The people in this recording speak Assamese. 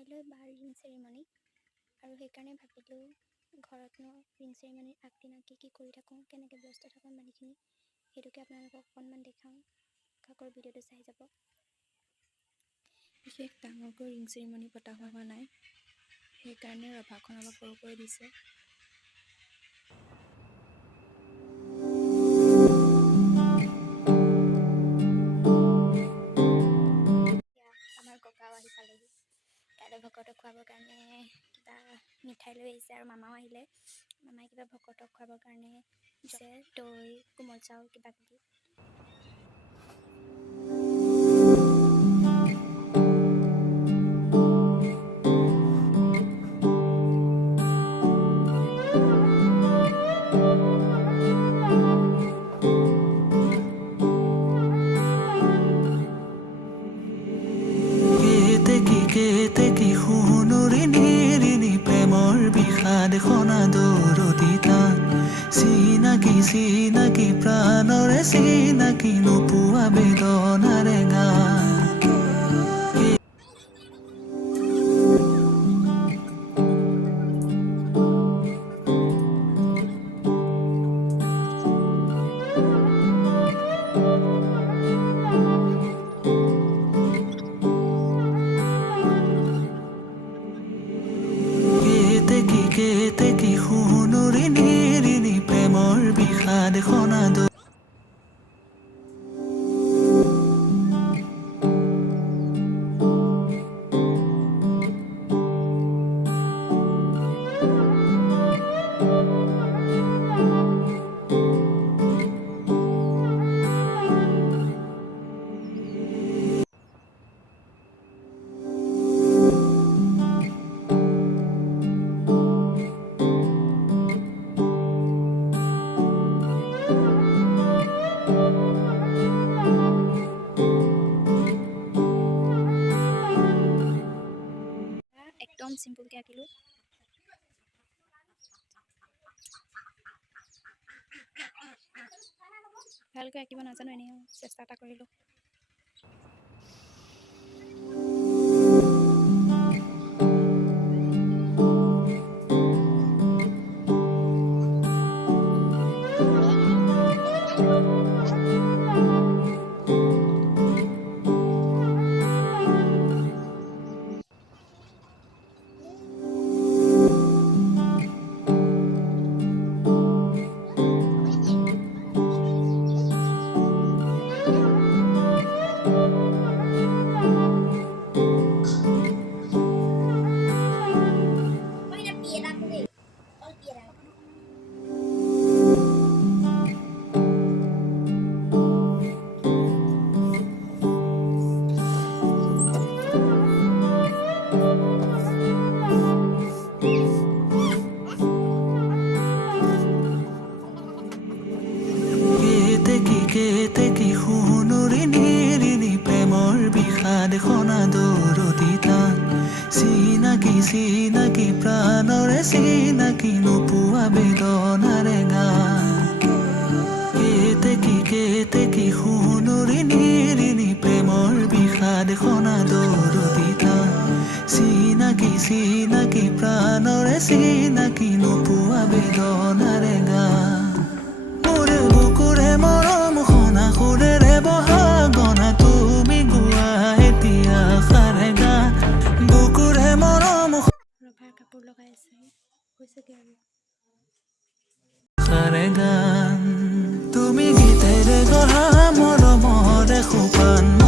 কাইলৈ বাৰ ৰিং চেৰিমনি আৰু সেইকাৰণে ভাবিলোঁ ঘৰতনো ৰিং চেৰিমনিৰ আগদিনা কি কৰি থাকোঁ, কেনেকৈ ব্যস্ত থাকোঁ মানুহখিনি, সেইটোকে আপোনালোকক অকণমান দেখাওঁ। কাকৰ ভিডিঅ'টো চাই যাব। বিশেষ ডাঙৰকৈ ৰিং চেৰিমনি পতা হোৱা নাই, সেইকাৰণে ৰভাখন অলপ সৰু কৰি দিছে। আমাৰ ককাও আহি পালেহি। কাইলৈ ভকতক খুৱাবৰ কাৰণে কিবা মিঠাই লৈ আহিছে আৰু মামাও আহিলে। মামাই কিবা ভকতক খুৱাবৰ কাৰণে দিছে, দৈ, কোমল চাউল কিবা কিবি। চিনাকি প্ৰাণৰে চিনাকি নোপোৱা বেদনাৰে গান কেতে কি শুনুৰি নিৰিনি প্ৰেমৰ বিষাদ খনাদ একদম চিম্পুলকৈ আঁকিলোঁ। ভালকৈ আঁকিব নাজানো, এনেও চেষ্টা এটা কৰিলোঁ। কেতে কি শুনুৰি নিৰিনি প্ৰেমৰ বিষাদ খনাদৰতি তান চিনাকি প্ৰাণৰে চিনাকি নোপোৱা বেদনাৰে গান কেতে কি শুনুৰি নিৰিনি প্ৰেমৰ বিষাদ খনাদৰতি তান চিনাকি প্ৰাণৰে চিনাকি নোপোৱা বেদনাৰে গান সুৰেৰে বহা গনা তুমি গোৱা এতিয়া সাৰে গান বুকুৰে মৰম ৰভাৰ কাপোৰ লগাই আছে, হৈছেগৈ আৰু সাৰে গান তুমি গীতেৰে গঢ়া মৰমৰে সোপান